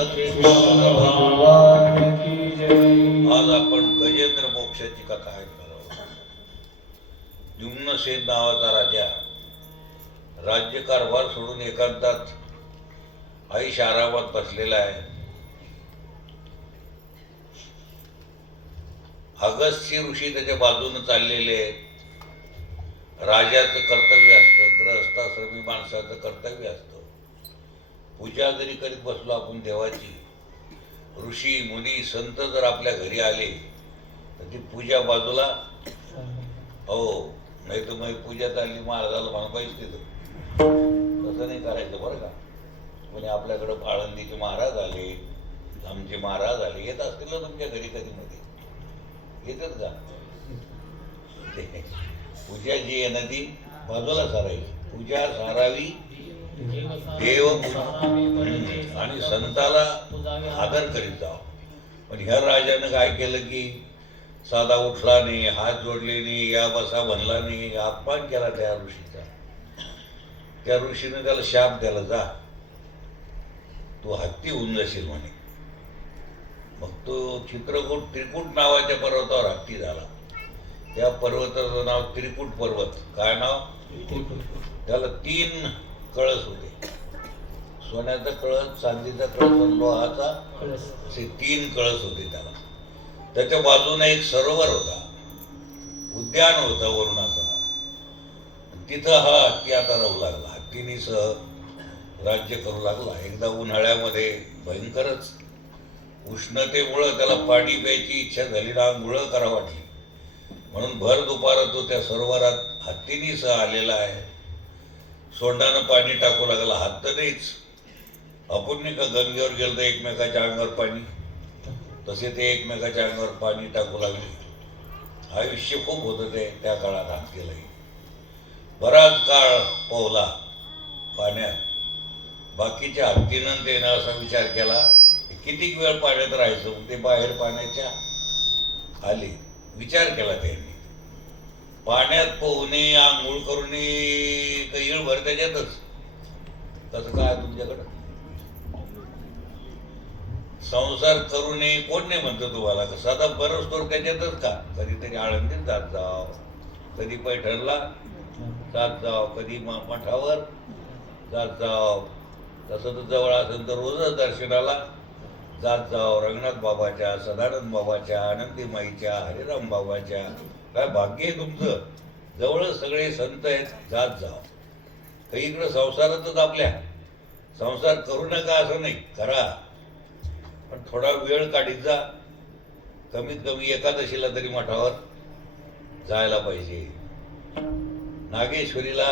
आज आपण गजेंद्र मोक्षाची कथा ऐकणार आहोत. द्युम्नसेन नावाचा राजा राज्यकारभार सोडून एकांतात ऐश आरामात बसलेला आहे. अगस्त्य ऋषी त्याच्या बाजूने चाललेले आहेत. राजाचं कर्तव्य असतं, गृहस्थाश्रमी माणसाचं कर्तव्य असतं. पूजा जरी करीत बसलो आपण देवाची, ऋषी मुनी संत जर आपल्या घरी आले तर ती पूजा बाजूला हो, नाही तर मग पूजा चालली महाराजाला म्हणा पाहिजे तिथं तसं नाही करायचं बरं का. म्हणजे आपल्याकडं आळंदीचे महाराज आले, आमचे महाराज आले, येत असतील ना तुमच्या घरी कधी मध्ये येतात का? पूजा जी आहे ना ती बाजूला सारायची. पूजा सारावी देव आणि संताला आदर करीत जावं. पण ह्या राजानं काय केलं की साधा उठला नाही, हात जोडले नाही, या बसा म्हणला नाही, अपमान केला त्या ऋषीचा. त्या ऋषीने त्याला शाप द्याला, जा तू हत्ती होऊन जाशील म्हणे. मग तो चित्रकूट त्रिकूट नावाच्या पर्वतावर हत्ती झाला. त्या पर्वताचं नाव त्रिकूट पर्वत. काय नाव? त्याला 3 कळस होते. सोन्याचा कळस, चांदीचा कळस आणि लोहाचा कळस, असे 3 कळस होते त्याला. त्याच्या बाजूने एक सरोवर होता, उद्यान होता वरुणाचा. तिथं हा हत्ती आता राहू लागला. हत्तीनीसह राज्य करू लागला. एकदा उन्हाळ्यामध्ये भयंकरच उष्णतेमुळं त्याला पाणी प्यायची इच्छा झाली ना, आंघोळ करा वाटली. म्हणून भर दुपारात तो त्या सरोवरात हत्तीनीसह आलेला आहे. सोंडानं पाणी टाकू लागला. हात तर नाहीच, आपण नाही का गंगेवर गेलं तर एकमेकाच्या अंगावर पाणी, तसे ते एकमेकाच्या अंगावर पाणी टाकू लागले. आयुष्य खूप होतं ते त्या काळात. हत्तीलाही बराच काळ पोहला पाण्यात. बाकीच्या हत्तीनं त्यानं असा विचार केला किती वेळ पाण्यात राहायचं. ते बाहेर पाण्याच्या आले. विचार केला त्यांनी, पाण्यात पोहणे, आंघोळ करून येळभर त्याच्यातच. तसं काय तुमच्याकडं संसार करू नये कोण नाही म्हणतो तुम्हाला? साधा बरंच तो त्याच्यातच का. कधीतरी आळंदीत जात जाव, कधी पैठणला जात जाव, कधी मठावर जात जाव. तसं तर जवळ असेल तर रोजच दर्शनाला जात जाव. रंगनाथ बाबाच्या, सदानंद बाबाच्या, आनंदी माईच्या, हरिराम बाबाच्या. काय भाग्य आहे तुमचं, जवळच सगळे संत आहेत, जात जाव. काही इकडं संसारातच आपल्या संसार करू नका असं नाही, करा, पण थोडा वेळ काढीत जा. कमीत कमी एकादशीला तरी मठावर जायला पाहिजे, नागेश्वरीला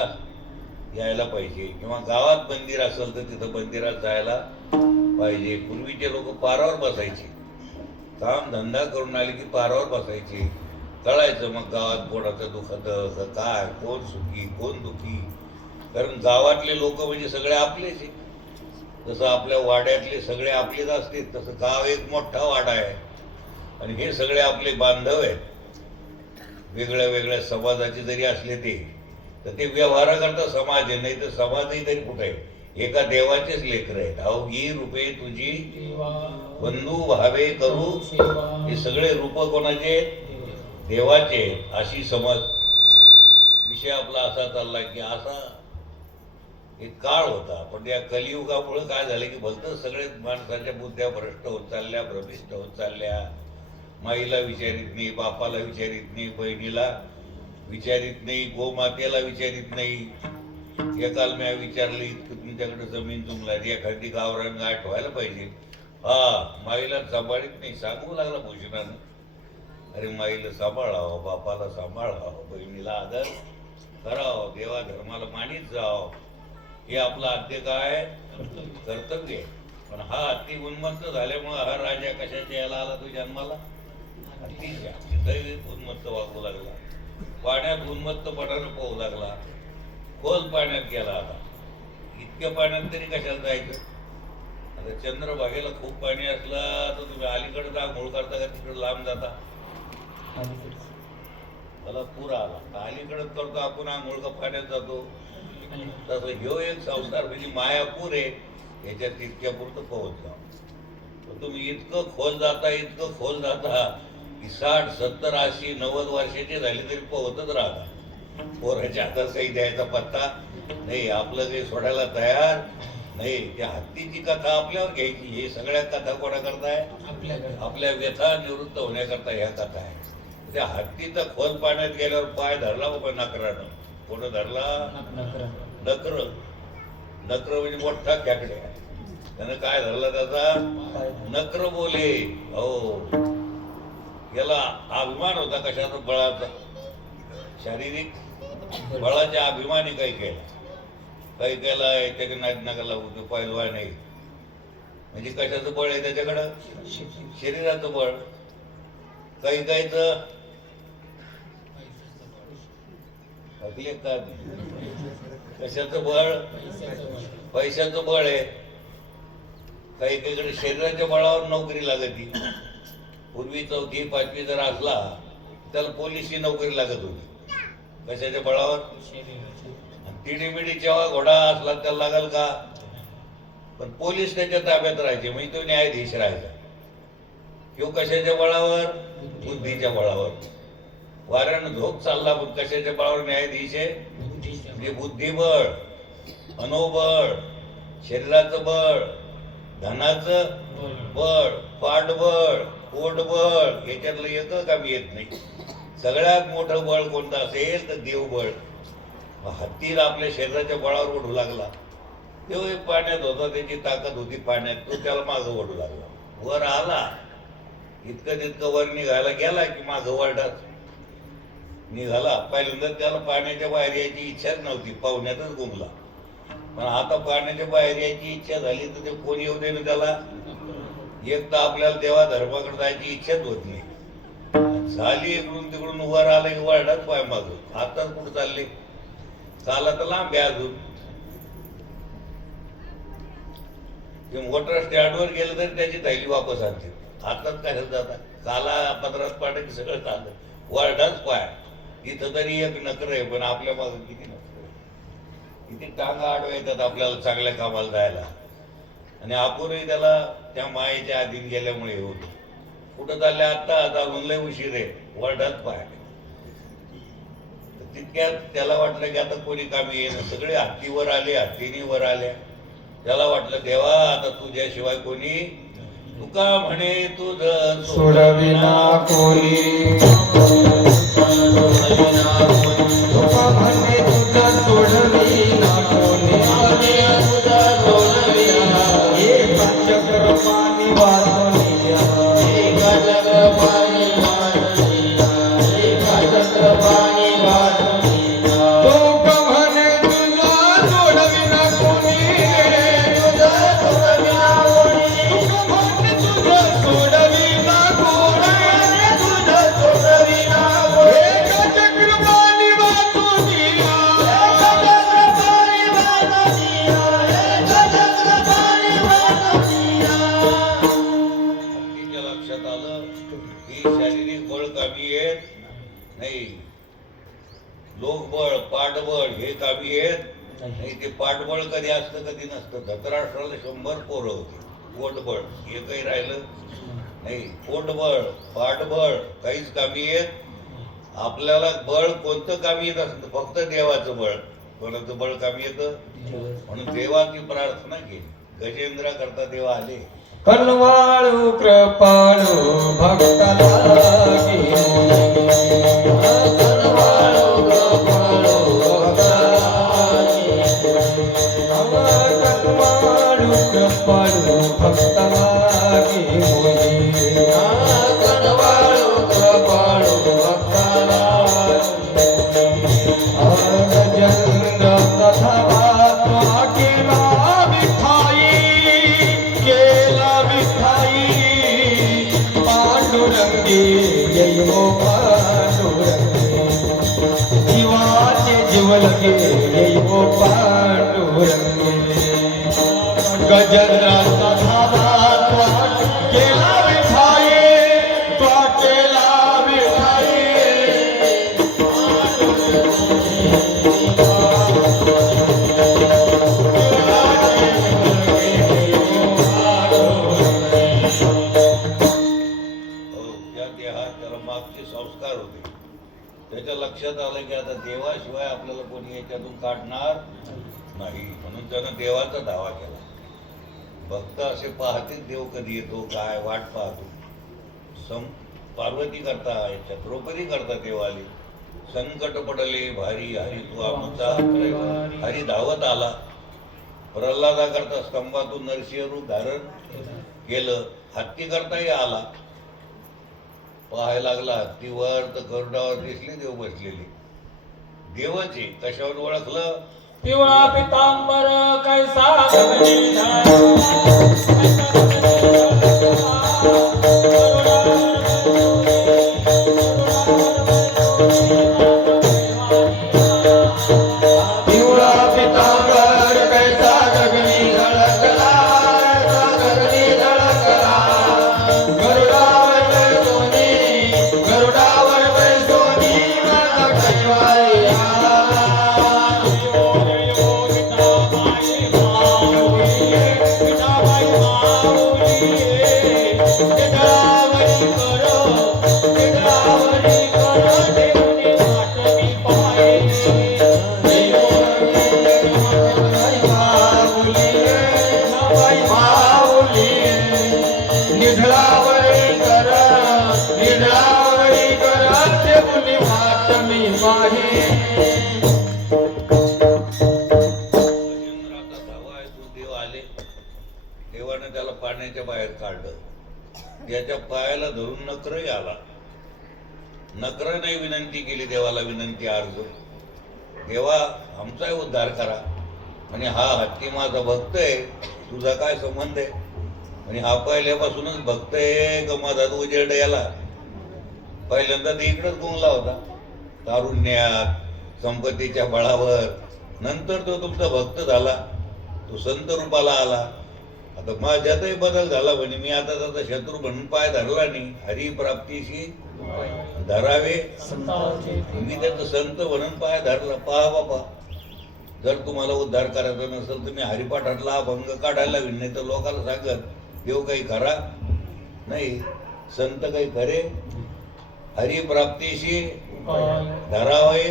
यायला पाहिजे, किंवा गावात मंदिर असेल तर तिथं मंदिरात जायला पाहिजे. पूर्वीचे लोक पारावर बसायचे, काम धंदा करून आले की पारावर बसायचे. कळायचं मग गावात कोणाचं दुखत काय, कोण सुखी कोण दुखी. कारण गावातले लोक म्हणजे सगळे आपलेच. जसं आपल्या वाड्यातले सगळे आपलेच असते, तसं गाव एक मोठा वाडा आहे आणि हे सगळे आपले बांधव आहेत. वेगळ्या वेगळ्या समाजाचे जरी असले तर ते व्यवहाराकरता समाज आहे, नाही तर समाजही तरी कुठे आहे. एका देवाचेच लेकर आहेत. अवघी रूपे तुझी बंधू व्हावे करू. हे सगळे रूप कोणाचे? देवाचे. अशी समज. विषय आपला असा चालला की असा एक काळ होता. पण या कलियुगामुळे काय झालं की भलतंच सगळे माणसाच्या बुद्ध्या भ्रष्ट होत चालल्या, भ्रमिष्ट होत चालल्या. माईला विचारित नाही, बापाला विचारित नाही, बहिणीला विचारित नाही, गोमातेला विचारित नाही. एकाल मी विचारलं की तुमच्याकडे जमीन जुमलारी एखादी गावरान गाय ठेवायला पाहिजे. हा, माईला सांभाळीत नाही. सांगू लागला भूषणानं, अरे माईला सांभाळावं, बापाला सांभाळावं, बहिणीला आदर करावं, देवा धर्माला मानित जावं. हे आपलं आद्य काय कर्तव्य आहे. पण हा अति उन्मत्त झाल्यामुळे हा राजा कशाच्या यायला आला तो जन्माला? हत्तीच्या. दैव उन्मत्त वागू लागला, पाण्यात उन्मत्तपणानं पोहू लागला, खोल पाण्यात गेला. आता इतक्या पाण्यात तरी कशाला जायचं? आता चंद्रभागेला खूप पाणी असलं तर तुम्ही अलीकडे जा आंघोळ करता का तिकडे लांब जाता? मला पूर आला तर अलीकडेच करतो आपण आंघोळ का पाण्यात जातो? तसं ह्यो एक संसार म्हणजे मायापूर आहे, याच्यात इतक्या पुरतं पोहोच जाऊ. तुम्ही इतकं खोल जाता की 60, 70, 80, 90 वर्षाचे झाले तरी पोहतच राहता. पोराच्या हातात काही द्यायचा पत्ता नाही, आपलं काही सोडायला तयार नाही. त्या हत्तीची कथा आपल्यावर घ्यायची. हे सगळ्या कथा कोणा करताय? आपल्या व्यथा निवृत्त होण्याकरता ह्या कथा आहे. त्या हत्तीचा खोल पाण्यात गेल्यावर पाय धरला बाबा नकरानं. कोण धरला? नकर. नकर म्हणजे मोठा खेकड्या. त्यानं काय धरला? त्याचा नकर बोले. हो, याला अभिमान होता कशाचा? बळाचा. शारीरिक बळाच्या अभिमानी काही केला. काही केला त्याच्या नाद लागू. पैलवान नाही म्हणजे कशाचं बळ आहे त्याच्याकडं? शरीराचं बळ. काही काहीच का कशाचं बळ? पैशाचं बळ आहे. काही काहीकडे शरीराच्या बळावर नोकरी लागती. पूर्वी 4थी 5वी जर असला त्याला पोलिसची नोकरी लागत होती. कशाच्या बळावर? तिडीमिडी जेव्हा घोडा असला त्याला लागल का? पण पोलीस त्याच्या ताब्यात राहायचे म्हणजे तो न्यायाधीश राहायचा. किंवा कशाच्या बळावर? बुद्धीच्या बळावर. वाऱ्यानं झोप चालला पण कशाच्या बळावर न्यायाधीश आहे? म्हणजे बुद्धिबळ, मनोबळ, शरीराचं बळ, धनाचं बळ, पाठबळ, पोटबळ. याच्यातलं एक कामी येत नाही. सगळ्यात मोठं बळ कोणतं असेल तर देवबळ. हत्तीला आपल्या शरीराच्या बळावर ओढू लागला. तेव्हा पाण्यात होता, त्याची ताकद होती पाण्यात, तो त्याला मागं ओढू लागला. वर आला, इतकं तितकं वर निघायला गेला की मागं वरडाच निघाला. पहिल्यांदा त्याला पाण्याच्या बाहेर यायची इच्छाच नव्हती, पाहुण्यातच गुंगला. पण आता पाण्याच्या बाहेर यायची इच्छा झाली तर ते कोण येऊ दे ना त्याला. एक तर आपल्याला देवा धर्माकडे जायची इच्छाच होत नाही. झाली इकडून तिकडून वर आला की वरडाच पाय माग. आताच कुठं चालले? चाला तर लांब आहे अजून. मोटर स्टँडवर गेलं तरी त्याची थैली वापस आणते. आताच काय जाता काला पदरात पाडा की सगळं चाललं. वरडाच पाय. तिथं तरी एक नकर आहे पण आपल्या मागं किती नकर आहे. किती टांगा आडव्या येतात आपल्याला चांगल्या कामाला जायला. आणि आपणही त्याला त्या मायेच्या अधीन गेल्यामुळे होतो. कुठं चालले? आता म्हणलंय उशीर आहे. वरडाच पाय. तितक्यात त्याला वाटलं की आता कोणी कामी येणं. सगळे हत्तीवर आले, हत्तीने वर आल्या. त्याला वाटलं देवा आता तुझ्याशिवाय कोणी. तुका म्हणे तुझं सोडविना कोणी. तुका म्हणे तुझं सोडविना कोणी. एक चक्र पाणी वाचनिया. एक चक्र पाणी वाचनिया. एक चक्र पाणी वाचनिया. तुका म्हणे तुझं सोडविना कोणी. तुझं सोडविना कोणी. तुका म्हणे तुझं सोडविना कोणी. तुझं सोडविना कोणी. एक चक्र पाणी वाचनिया. एक चक्र पाणी वाचनिया. एक चक्र पाणी वाचनिया. हत्तीच्या लक्षात आलं की शारीरिक बळ कामी येत नाही. लोकबळ, पाठबळ हे कामी येत नाही. ते पाठबळ कधी असतं कधी नसतं. धतराष्ट्राला 100 पोरं होती. पोटबळ एकही राहिलं नाही. पोटबळ, पाठबळ काहीच कामी येत. आपल्याला बळ कोणतं कामी येत असतं? फक्त देवाचं बळ. कोणाचं बळ कामी येतं? म्हणून देवाची प्रार्थना केली. गजेंद्रा करता देवा आले. कनवाळू कृपाळू भक्ताला लागी. कनवाळू कृपाळू भक्ताला लागी. कनवाळू कृपाळू भक्ताला लागी मोही. कनवाळू कृपाळू भक्ताला लागी. गजेंद्र कथा वाचवा केला विठाई. केला विठाई. पांडुरंगी जय हो पांडुरंगी. जीवाचे जीव लगे जय हो पांडुरंगी. गजेंद्राचा धावा केला विठाई. तो केला विठाई. त्याच्या लक्षात आलं की आता देवाशिवाय आपल्याला कोणी याच्यातून काढणार नाही, म्हणून त्यानं देवाचा दावा केला. भक्त असे पाहतेच देव कधी येतो काय वाट पाहतो. पार्वती करता याच्या द्रौपदी करता देव आली. संकट पडले भारी हरी तू आमचा, हरी धावत आला. प्रल्हादा करता स्तंभातून नरसिंह रूप धारण केलं. हत्ती करताही आला. पाहायला लागला हत्तीवर तर गरुडावर दिसले देव बसलेले. देवाचे कशावर ओळखलं? पिवळा पितांबर कैसा गगनीधर, पिवळा पितांबर कैसा गगनी झळकला, गगनी झळकला. गरुडावर बैसोनी, गरुडावर बैसोनी माझा कैवारी आला. निधळावरी कर, निधळावरी कर, ते मुली मात मी पाहे. गजेंद्राचा धावा आहे तो देव आले. देवाने त्याला पाण्याच्या बाहेर काढलं. त्याच्या पायाला धरून नक्रही आला. नक्रने विनंती केली देवाला, विनंती अर्ज, देवा आमचाही उद्धार करा. आणि हा हत्ती माझा भक्त आहे, तुझा काय संबंध आहे? आणि हा पहिल्यापासूनच भक्त आहे का मधात उजेड याला? पहिल्यांदा ते इकडेच गुंगला होता तारुण्यात, संपत्तीच्या बळावर. नंतर तो तुमचा भक्त झाला, तो संत रूपाला आला. आता माझ्यातही बदल झाला. म्हणे मी आता त्याचा शत्रू म्हणून पाय धरला नाही, हरी प्राप्तीशी धरावे. मी त्याचं संत म्हणून पाय धरला. पहा बाबा, जर तुम्हाला उद्धार करायचा नसेल तर मी हरिपाठातला अभंग काढायला हवी, नाही तर लोकांना सांगत देव काही खरा नाही, संत काही खरे हरी प्राप्तीशी धरावे.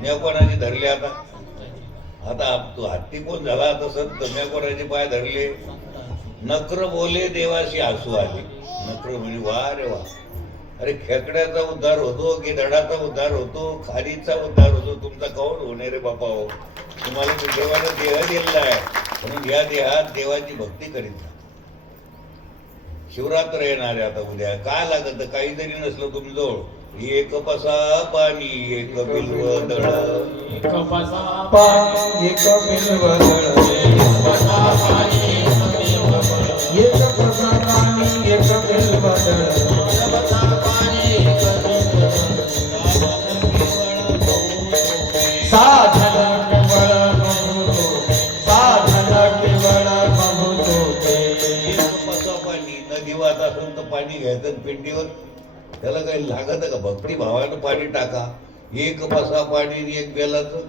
मी कोणाची धरले आता? आता तू हत्ती कोण झाला आता संत? मी कोणाचे पाय धरले? नक्र बोले देवाशी हसू आले. नक्र म्हणे वा रे वा, अरे खेकड्याचा उद्धार होतो, गिधडाचा उद्धार होतो, खारीचा उद्धार होतो, तुमचा कौन होणे रे बापा हो? तुम्हाला देवानं देह दिलेला आहे, म्हणून या देहात देवाची भक्ती करीत जा. शिवरात्र येणार आहे आता उद्या. काय लागत? काही जरी नसलं तुमजवळ, एक पसा पाणी, एक बिल्व दळ, एक पसा पाणी, एक बिल्व दळ, एक पसा पाणी, एक बिल्व दळ. साधन केवळ बघतो, साधन केवळ बघतो ते. एक पसा पाणी, नदी वाहत असेल तर पाणी घ्यायचं पिंडीवर, त्याला काही लागत का? भक्ती भावानं पाणी टाका. एक पसा पाणी, एक बेलाचं,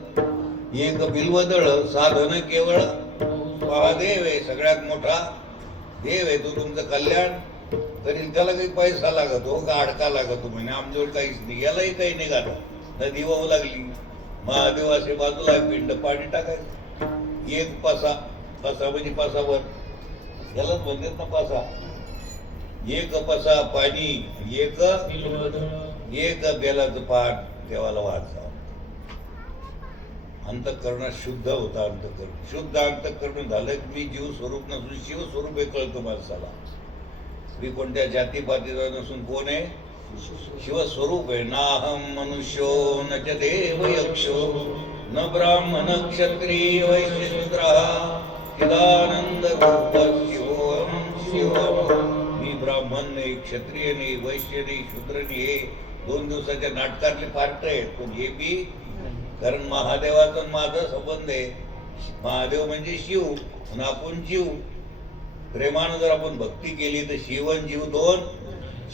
एक बिल्वदळ, साधन केवळ. महादेव आहे, सगळ्यात मोठा देव आहे, तो तुमचं कल्याण करील. त्याला काही पैसा लागतो का अडका लागतो? म्हणजे आमच्यावर काहीच नाही, यालाही काही नाही घाला. नदी वाहू लागली, महादेव असे बाजूला आहे, पिंड पाणी टाकायचं. एक पसा, पसा म्हणजे पसावर, यालाच म्हणतात ना पसा. एक पसा पाणी, एक बेलाचं पान देवाला वाचा. अंतःकरणात शुद्ध होता. अंतःकरण शुद्ध अंतःकरण झालं की मी जीव स्वरूप नसून शिव स्वरूप हे कळतो माणसाला. मी कोणत्या जातीपातीचा नसून कोण आहे? शिवस्वरूप आहे. नाहम मनुष्यो न च देव यक्षो न ब्राह्मण क्षत्रिय वैश्य शूद्रः चिदानंद रूप शिवोहम शिवोहम. मी ब्राह्मण नाही, क्षत्रिय नाही, वैश्य नाही, शूद्र नाही. हे 2 दिवसाच्या नाटकातले पार्ट आहेत, पण हे बी, कारण महादेवाचा माझा संबंध आहे. महादेव म्हणजे शिव आणि आपण जीव. प्रेमानं जर आपण भक्ती केली तर शिवन जीव दोन.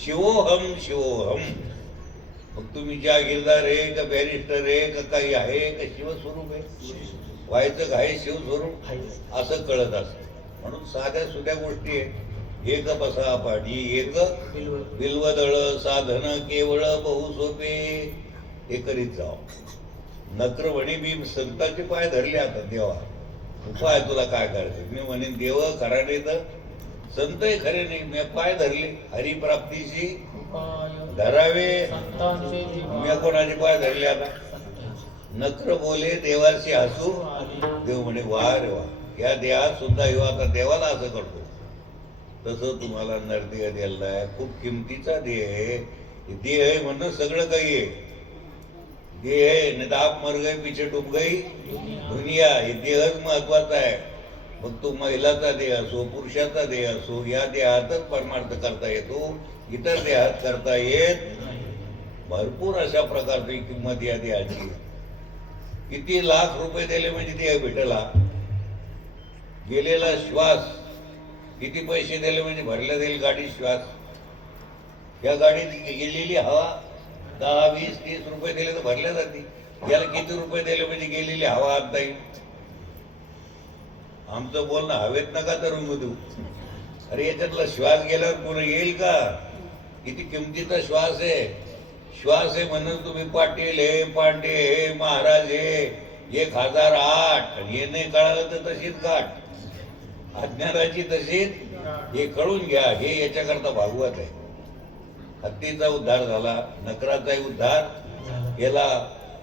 शिवोहम शिवोहम. मग तुम्ही जागीरदार आहे का बॅरिस्टर आहे का काही आहे का शिवस्वरूप आहे? व्हायचं काय शिवस्वरूप असं कळत असत. म्हणून साध्या सुध्या गोष्टी आहेत. एक पसा पाठी, एक बिल्वदळ, साधन केवळ बहु सोपे. हे करीत जाव. नकर म्हणे मी संतांचे पाय धरले आता देवा, पाय तुला काय करायचं. मी म्हणेन देव खरा नाही तर संतही खरे नाही. मी पाय धरले हरिप्राप्तीशी धरावे, संतांचे जीवन मी कोणाचे पाय धरले आता. नकर बोले देवाशी हसू. देव म्हणे वा रे वा, या देहात सुद्धा येऊ आता देवाला असं करतो. तसं तुम्हाला नरदेह दिलेला आहे, खूप किमतीचा देह आहे. देह आहे म्हणून सगळं काही आहे. देह आहे नाही तर आप मर गए पीछे डूब गई दुनिया. हे देहच महत्वाचा आहे. मग तो महिलाचा देह असो, पुरुषाचा देह असो, या देहातच परमार्थ करता येतो, इतर देहात करता येत. भरपूर अशा प्रकारची किंमत या देहाची. किती लाख रुपये दिले म्हणजे देह भेटला. गेलेला श्वास किती पैसे दिले म्हणजे भरल्या जाईल गाडी श्वास. या गाडीत गेलेली हवा 10, 20, 30 रुपये दिले तर भरल्या जाते. याला किती रुपये दिले म्हणजे गेलेली हवा आणता येईल. आमचं बोलणं हवेत नका तर देऊ. अरे याच्यातला श्वास गेल्यावर पुढे येईल का. किती किमतीचा श्वास आहे. श्वास आहे म्हणून तुम्ही पाटील हे, पांडे हे, महाराज हे, 1008. हे नाही कळालं तर तशीच गाठ अज्ञानाची तशीच. हे कळून घ्या, हे याच्याकरता भागवत आहे. हत्तीचा उद्धार झाला, नकराचाही उद्धार केला.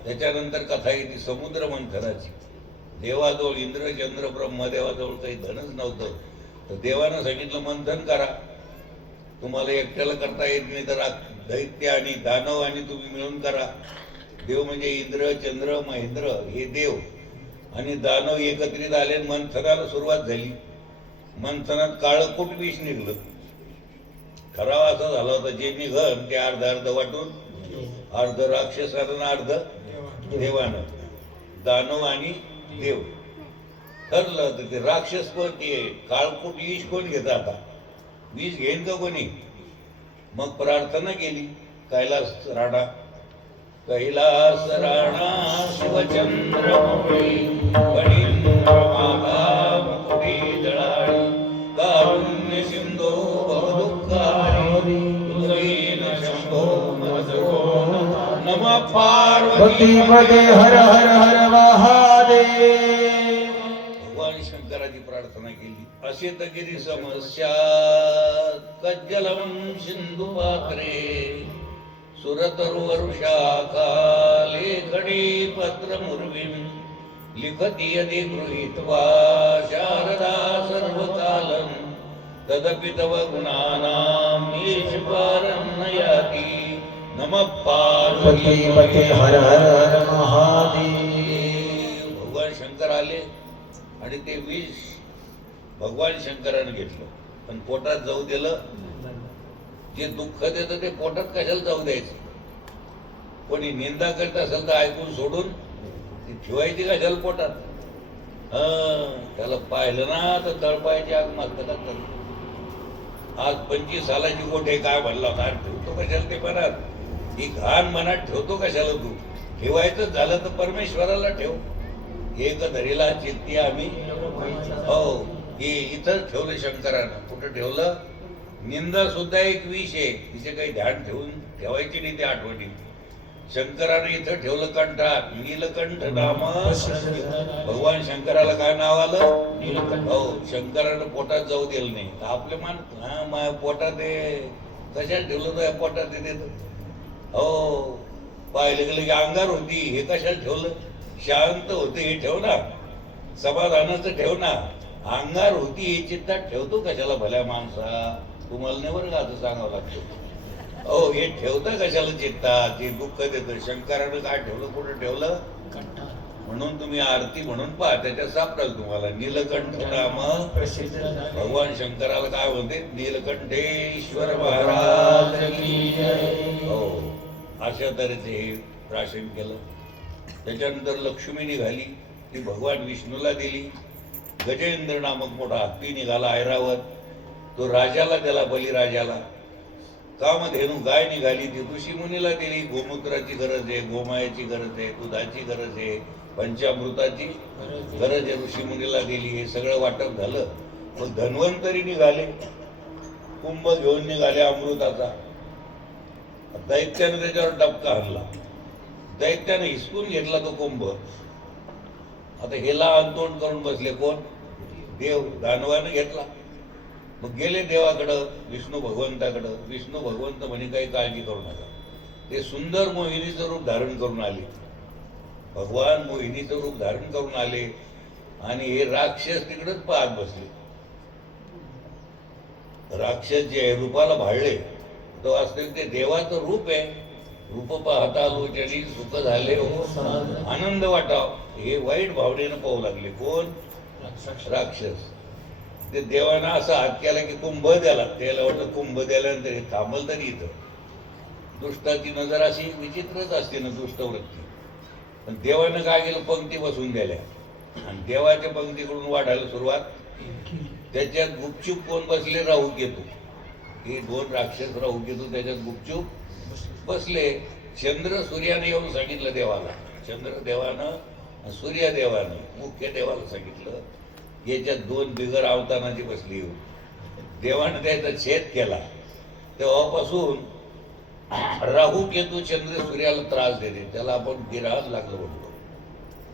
त्याच्यानंतर कथा येते समुद्र मंथनाची. देवाजवळ इंद्र चंद्र ब्रह्मदेवाजवळ काही धनच नव्हतं, तर देवानं सांगितलं मंथन करा. तुम्हाला एकट्याला करता येत नाही तर दैत्य आणि दानव आणि तुम्ही मिळून करा. देव म्हणजे इंद्र चंद्र महेंद्र हे देव आणि दानव एकत्रित आले. मंथनाला सुरुवात झाली. मंथनात काळकूट विष निघलं. ठराव असा झाला होता, जे निघन ते अर्ध अर्ध वाटून, अर्ध राक्षसानं अर्ध देवानं. दानव आणि देव ठरलं तर ते राक्षस कोण, ते काळकूट विष कोण घेत. आता विष घेईन का कोणी. मग प्रार्थना केली. कैलास राणा कैलास राणा शिवचंद्र मौळी फणींद्र माता मुकुटी जळाळी कारुण्य सिंधो बहुदुःखारी तुझैन शंभो मजको नमः पार्वती मध्ये हर हर हर महादेव. भगवान शंकराची प्रार्थना केली. असे तगिरी समस्या कज्जलम सिंधु पात्रे सुरतरुवरुषाखा लेखडी पत्र मुर्वीम लिखती यदि गृहीत्वा शारदा सर्वकालं तदपि तव गुणानां ईश्वरं न याति. नमः पार्वती पते हर हर हर महादेव. भगवान शंकर आले आणि ते विष भगवान शंकराने घेतलं, पण पोटात जाऊ दिलं. जे दुःख देतं ते पोटात कशाला जाऊ द्यायचं. कोणी निंदा करत असेल तर ऐकून सोडून ती ठेवायची कशाला पोटात. त्याला पाहिलं ना तर तळपायची आग मागतं का. आज 25 सालाची गोठे काय म्हणला होता, ठेवतो कशाला ते मनात. ही घाण मनात ठेवतो कशाला तू. ठेवायचं झालं तर परमेश्वराला ठेव. एक धरीला चित्ती आम्ही हो. हे इथं ठेवलं शंकरानं. कुठं ठेवलं. निंदा सुद्धा एक विष आहे, तिचे काही ध्यान ठेवायची नाही. ते आठवणी शंकराने इथं ठेवलं कंठात. नीलकंठ नाम. भगवान शंकराला काय नाव आलं. हो, शंकरानं पोटात जाऊ दिलं नाही. आपले मान माझ्या पोटात कशाला ठेवलं तर पोटात देत. हो, पाहिलं गेलं की अंगार होती, हे कशाला ठेवलं. शांत होते हे ठेव ना, समाधानाचं ठेव ना. अंगार होती हे चित्तात ठेवतो कशाला भल्या माणसा. तुम्हाला नाही बरं का असं सांगावं लागतं. हो, हे ठेवतं कशाला चित्तात. हे दुःख देतं. शंकरानं काय ठेवलं, कुठं ठेवलं. म्हणून तुम्ही आरती म्हणून पहा, त्याच्यात सापडाल तुम्हाला. नीलकंठ नाम. भगवान शंकराला काय म्हणते, नीलकंठेश्वर महाराज की जय. हो, अशा तऱ्हेचे हे प्राशन केलं. त्याच्यानंतर लक्ष्मी निघाली, ती भगवान विष्णूला दिली. गजेंद्र नामक मोठा हत्ती निघाला ऐरावत, तो राजाला त्याला, बलिराजाला. कामधेनू गाय निघाली, ती ऋषीमुनीला दिली. गोमूत्राची गरज आहे, गोमायाची गरज आहे, दुधाची गरज आहे, पंचामृताची गरज आहे, ऋषीमुनीला दिली. हे सगळं वाटप झालं. मग धन्वंतरी निघाले, कुंभ घेऊन निघाले अमृताचा. दैत्याने त्याच्यावर डबका हल्ला. दैत्यानं हिसकून घेतला तो कुंभ. आता हेला अंतोंड करून बसले कोण? देव. दानवानं घेतला. मग गेले देवाकडं, विष्णू भगवंताकडं. विष्णू भगवंत म्हणे काही काळजी करू नका. ते सुंदर मोहिनीचं रूप धारण करून आले. भगवान मोहिनीचं रूप धारण करून आले आणि हे राक्षस तिकडंच पाहत बसले. राक्षस जे आहे रूपाला भाळले, तो वास्तविक ते देवाचं रूप आहे. रूप पाहता लोचनी सुख झाले हो आनंद वाटाव, हे वाईट भावनेनं पाहू लागले. कोण? राक्षस. ते देवानं असा हात केला की कुंभ द्याला. त्याला वाटतं कुंभ द्याल्यानंतर हे थांबल तरी इथं. दुष्टाची नजर अशी विचित्रच असते ना, दुष्टवृत्ती. पण देवानं काय केलं? पंक्ती बसून दिल्या आणि देवाच्या पंक्तीकडून वाढायला सुरुवात. त्याच्यात गुपचूप कोण बसले? राहू केतू. हे दोन राक्षस राहू केतू त्याच्यात गुपचूप बसले. चंद्र सूर्याने येऊन सांगितलं देवाला. चंद्र देवानं, सूर्य देवानं, मुख्य देवाला सांगितलं याच्यात दोन बिगर अवतानाची बसली येऊन. देवानं त्याचा छेद केला. तेव्हापासून राहू केतू चंद्र सूर्याला त्रास देते. त्याला आपण गिराज लागलं म्हणतो.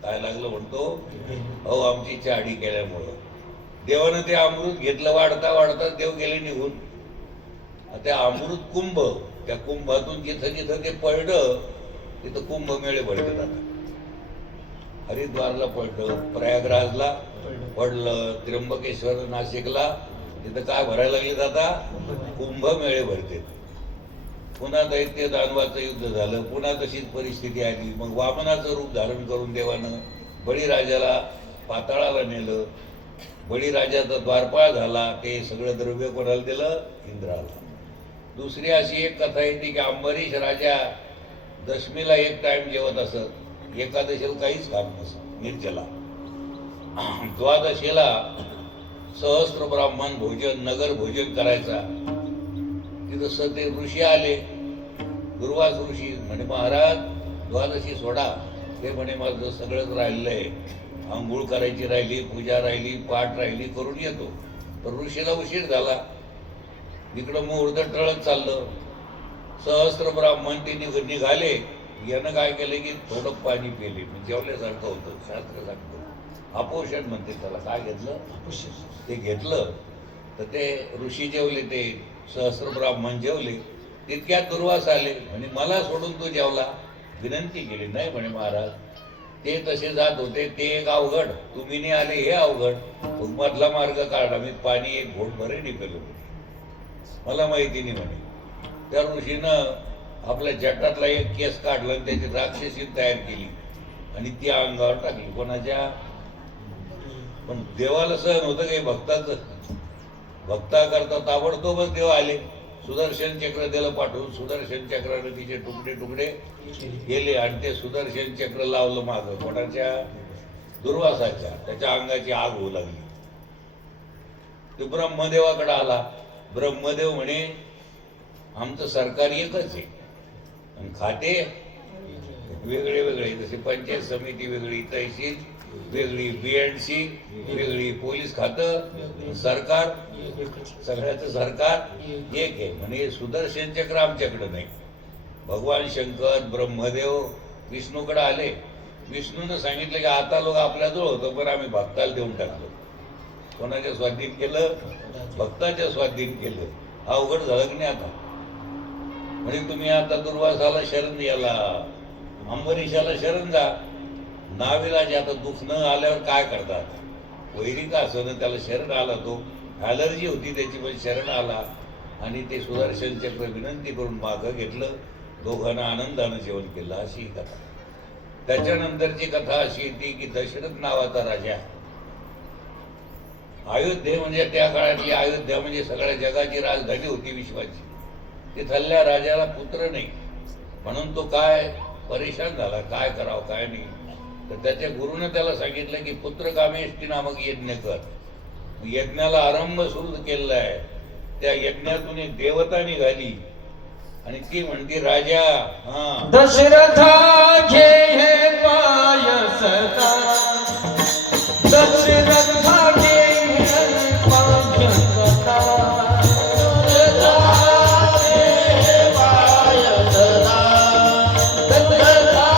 काय लागलं म्हणतो? अहो आमची चाडी केल्यामुळं. देवानं ते अमृत घेतलं. वाढता वाढता देव गेले निघून. त्या अमृत कुंभ, त्या कुंभातून जिथं जिथं ते पडलं तिथं कुंभमेळे भरतात. आता हरिद्वारला पडलं, प्रयागराजला पडलं, त्र्यंबकेश्वर नाशिकला तिथं काय भरायला लागले? आता कुंभमेळे भरते. पुन्हा दैत्य दानवाचं युद्ध झालं. पुन्हा तशीच परिस्थिती आली. मग वामनाचं रूप धारण करून देवानं बळीराजाला पाताळाला नेलं. बळीराजाचा द्वारपाळ झाला. ते सगळं द्रव्य कोणाला दिलं? इंद्राला. दुसरी अशी एक कथा येते की अंबरीश राजा दशमीला एक टाइम जेवत असत, एकादशीला काहीच काम नसत, निर्जला. द्वादशीला सहस्त्र ब्राह्मण भोजन, नगर भोजन करायचा. तिथं ते ऋषी आले, दुर्वास ऋषी. म्हणे महाराज द्वादशी सोडा. ते म्हणे माझं सगळंच राहिलेलं आहे, आंघोळ करायची राहिली, पूजा राहिली, पाठ राहिली, करून येतो. तर ऋषीला उशीर झाला. इकडं मुहूर्त टळत चाललं. सहस्त्र ब्राह्मण ते निघाले. यानं काय केलं की थोडं पाणी पिले, जेवल्यासारखं होतं. शास्त्र सांगतं अपोषण म्हणते त्याला. काय घेतलं? ते घेतलं तर ते ऋषी जेवले, ते सहस्त्र ब्राह्मण जेवले. तितक्यात दुर्वास आले. म्हणे मला सोडून तो जेवला? विनंती केली. नाही म्हणे महाराज, ते तसे जात होते, ते एक अवघड, तुम्ही नाही आले हे अवघड. मग मधला मार्ग काढला. मी पाणी एक घोट भरे निघालो, मला माहिती नाही म्हणे. त्या ऋषीनं आपल्या जटातला एक केस काढला आणि त्याची राक्षसी तयार केली आणि ती अंगावर टाकली. कोणाच्या? पण देवाला सहन होतं काही भक्ताचं. भक्ता करता ताबडतोबच देव आले. सुदर्शन चक्र त्याला पाठवून सुदर्शन चक्राने तिचे तुकडे तुकडे गेले आणि ते सुदर्शन चक्र लावलं मागं. कोणाच्या? दुर्वासाच्या. त्याच्या अंगाची आग होऊ लागली. तो ब्रह्मदेवाकडे आला. ब्रह्मदेव म्हणे आमचं सरकार एकच आहे आणि खाते वेगळे वेगळे. जसे पंचायत समिती वेगळी, तहसील वेगळी, BNC वेगळी, पोलीस खातं, सरकार सगळ्याचं सरकार एक आहे. म्हणजे सुदर्शन चक्र आमच्याकडे नाही. भगवान शंकर, ब्रह्मदेव विष्णूकडे आले. विष्णूनं सांगितलं की आता लोक आपल्याजवळ होतं, पण आम्ही भक्ताला देऊन टाकलं. कोणाच्या स्वाधीन केलं? भक्ताच्या स्वाधीन केलं. अवघड झालं की नाही आता? म्हणजे तुम्ही आता दुर्वासाला शरण, याला अंबरीशाला शरण जा. नाविलाज. आता दुःख न आल्यावर काय करतात? वैरिक असं त्याला शरण आला. तो ॲलर्जी होती त्याची, पण शरण आला आणि ते सुदर्शन चक्र विनंती करून मागं घेतलं. दोघांना आनंदानं जेवण केलं. अशी कथा. त्याच्यानंतरची कथा अशी येते की दशरथ नावाचा राजा, अयोध्ये म्हणजे त्या काळातली अयोध्या म्हणजे सगळ्या जगाची राजधानी होती विश्वाची. तिथल्या राजाला पुत्र नाही म्हणून तो काय परेशान झाला. काय करावं काय नाही. तर त्याच्या गुरुनं त्याला सांगितलं की पुत्रकामेष्टी नामक यज्ञ कर. यज्ञाला आरंभ सुरू केलेला आहे. त्या यज्ञातून एक देवता निघाली आणि ती म्हणते राजा दशरथा घे हे पाय सदा, दशरथा घे हे पाय सदा, दशरथा घे हे पाय सदा, दशरथा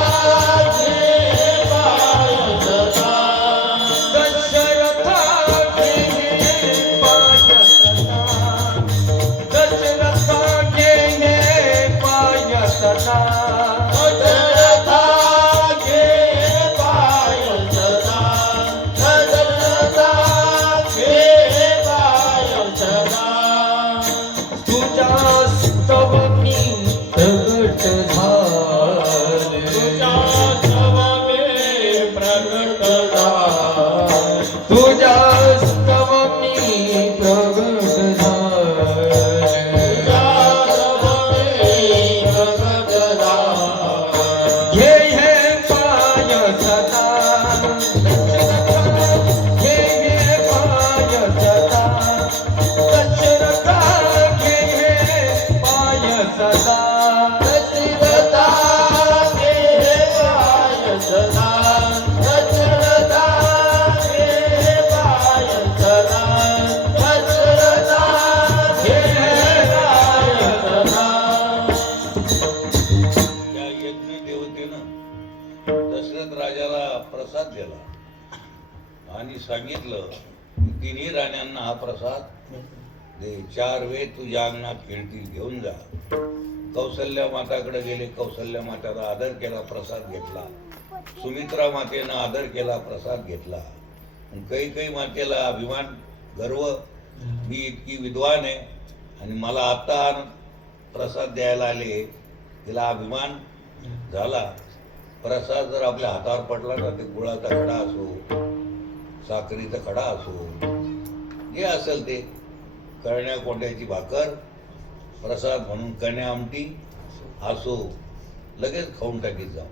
आणि सांगितलं की तिन्ही राण्यांना हा प्रसाद दे. 4 वेद तुझ्या अंगणात खेळतील, घेऊन जा. कौसल्या माताकडे गेले, कौसल्या मातेचा आदर केला, प्रसाद घेतला. सुमित्रा मातेनं आदर केला, प्रसाद घेतला. काही मातेला अभिमान, गर्व, मी इतकी विद्वान आहे आणि मला आता प्रसाद द्यायला आले, तिला अभिमान झाला. प्रसाद जर आपल्या हातावर पडला ना, ते गुळाचा खडा असो, साखरीचा खडा असो, जे असेल ते, कळण्या कोंड्याची भाकर प्रसाद म्हणून, कण्या आमटी असो, लगेच खाऊन टाकीत जाऊ.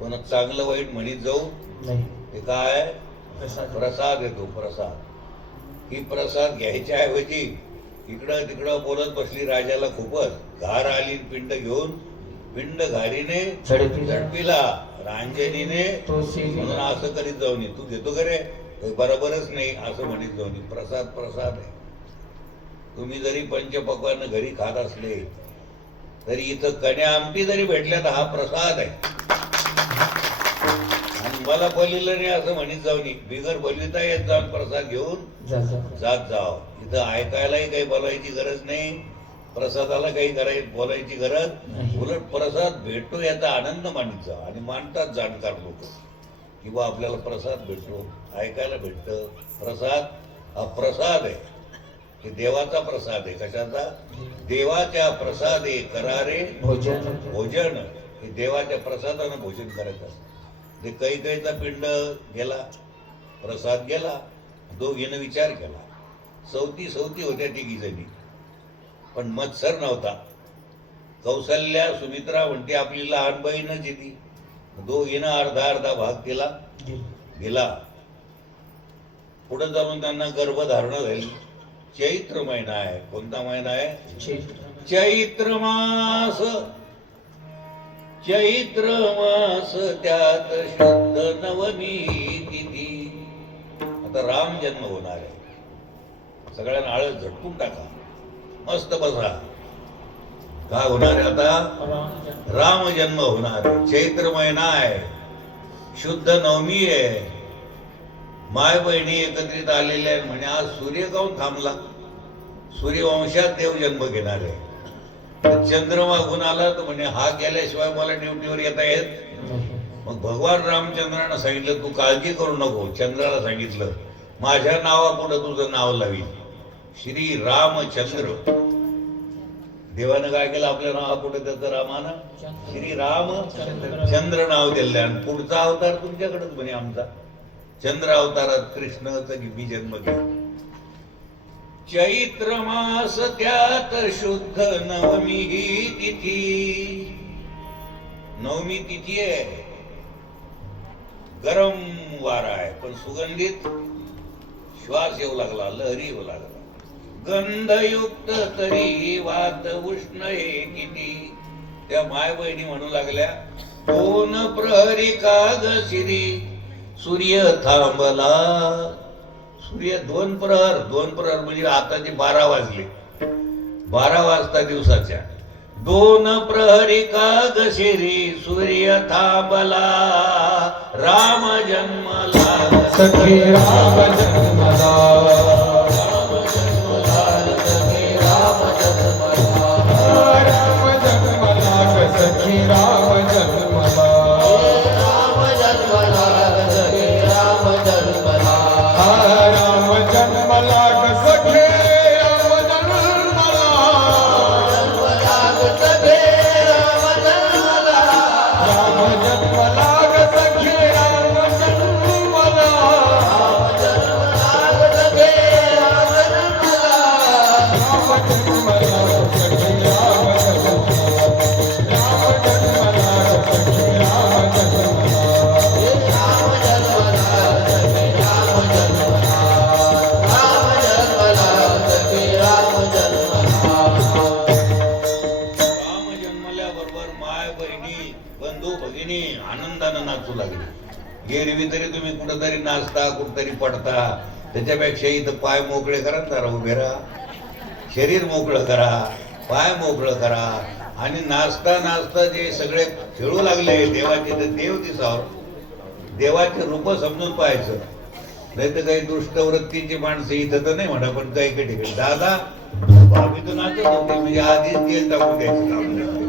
पण चांगलं वाईट म्हणीत जाऊ. ते काय प्रसाद येतो, प्रसाद. ही प्रसाद घ्यायच्या ऐवजी इकडं तिकडं बोलत बसली. राजाला खूपच घार आली. पिंड घेऊन, पिंड घारीने झडपिला, रांजनीने म्हणून असं करीत जाऊ नये. तू घेतो का रे, बरोबरच नाही असं म्हणत जाऊ नये. प्रसाद प्रसाद आहे. तुम्ही जरी पंचपक्वान्न घरी खात असले तरी इथं कण्या आमटी जरी भेटल्या तर हा प्रसाद आहे. आणि मला बोलिलं नाही असं म्हणत जाऊ नये. बिगर बोलविता येत जाऊन प्रसाद घेऊन जात जाव. इथं ऐकायलाही काही बोलायची गरज नाही, प्रसादाला काही बोलायची गरज. उलट प्रसाद भेटतो याचा आनंद मानित जा. आणि मानतात जाणकार लोक की बा आपल्याला प्रसाद भेटतो, ऐकायला भेटतं. प्रसाद हा प्रसाद आहे, हे देवाचा प्रसाद आहे. कशाचा? देवाच्या प्रसादे करारे भोजन. हे देवाच्या प्रसादानं भोजन करायचं असतं. ते कैकेयीचा पिंड गेला, प्रसाद गेला. दोघीनं विचार केला. सवती होत्या तिघी जणी, पण मत्सर नव्हता. कौसल्या, सुमित्रा म्हणते आपली लहान बहीणच येते. दोघीनं अर्धा भाग तिला दिला. पुढे जाऊन त्यांना गर्भधारणा झाली. चैत्र महिना आहे. कोणता महिना आहे? चैत्र मास. चैत्र मास त्यात शुद्ध नवमी तिथी. आता राम जन्म होणार आहे. सगळ्यांना आळस झटकून टाका, मस्त बसा. काय होणार आहे आता? राम जन्म होणार आहे. चैत्र महिना आहे, शुद्ध नवमी आहे. माय बहिणी एकत्रित आलेल्या आहेत. म्हणे आज सूर्य काऊन थांबला? सूर्यवंशात देव जन्म घेणार आहे. चंद्रमा गुण आला तर म्हणे हा गेल्याशिवाय मला ड्युटीवर येता येत. मग भगवान रामचंद्रानं सांगितलं तू काळजी करू नको. चंद्राला सांगितलं माझ्या नावापुढे तुझं नाव लावील, श्री रामचंद्र. देवानं काय केलं आपल्या नावापुढे? त्याचं रामानं श्री रामचंद्र नाव दिलं. आणि पुढचा अवतार तुमच्याकडेच म्हणे आमचा. चंद्र अवतारात कृष्णाचा मी जन्म घेतला. चैत्र मास त्यात शुद्ध नवमी ही तिथी. नवमी तिथी आहे. गरम वारा आहे पण सुगंधित श्वास येऊ लागला, लहरी येऊ लागला. गंधयुक्त तरी वात उष्ण हे किती. त्या माय बहिणी म्हणू लागल्या 2 प्रहरी काग शिरी. सूर्य थांबला. सूर्य 2 प्रहर म्हणजे आताचे 12 वाजले. 12 वाजता दिवसाच्या. 2 प्रहरी काग शिरी. सूर्य थांबला. राम जन्मला. सखी राम जन्मला. सखी राम जन्मला. आनंदानं नाचू लागले. एरवी तरी तुम्ही कुठंतरी नाचता, कुठंतरी पडता. त्याच्यापेक्षा इथं पाय मोकळे करा, जरा उभे राहा, शरीर मोकळं करा, पाय मोकळं करा. आणि नाचता नाचता जे सगळे खेळू लागले देवाचे, तर देव दिसावर देवाचे रूप समजून पाहायचं. नाही तर काही दुष्टवृत्तीची माणसं इथं तर नाही म्हणा, पण काही काही ठिकाणी दादा भाभी नाचत होते म्हणजे आधीच तेल टाकून द्यायचं काम करते.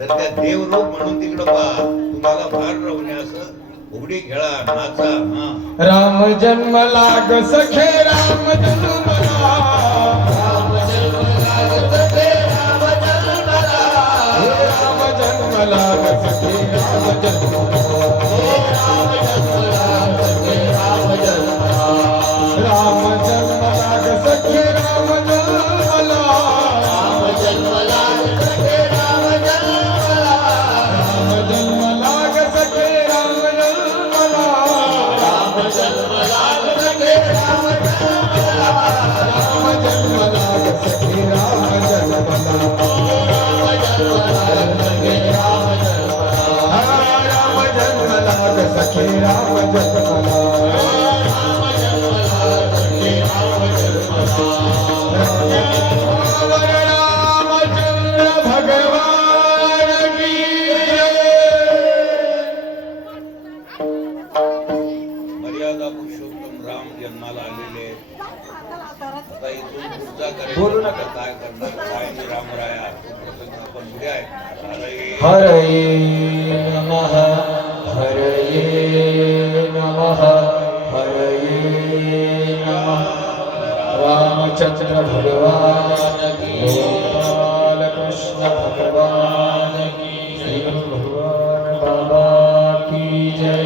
तर त्या देवरूप म्हणून तिकडं पहा, तुम्हाला फार राहू नये असं उघडी खेळा, नाचा. हा राम जन्म लाग सखे राम जन्मला. राम जन्म लाग सखे राम जन्मला. राम जन्म लाग सखे राम जन्मला. राम जन्म लाग सखे राम जन्मला. राम जन्म लाग सखे राम जन्मला. राम जन्म लाग सखे राम जन्मला. राम जन्म लाग सखे राम जन्मला. राम जन्म लाग सखे राम जन्मला. राम जन्म लाग सखे राम जन्मला. राम जन्म लाग सखे राम जन्मला. राम जन्म लाग सखे राम जन्मला. राम जन्म लाग सखे राम जन्मला. रामचंद्र भगवान की मर्यादा पुरुषोत्तम राम जन्माला आलेले. आता इथून पुढचा बोलू कार्यक्रम नका. काय करणार, काय नाही, रामराया प्रसंग आपण पुढे आहे. हरये नमः. हरये नमः. हरये नमः. रामचंद्र भगवान की. गोपाल कृष्ण भगवान की. श्री भगवान बाबा की जय.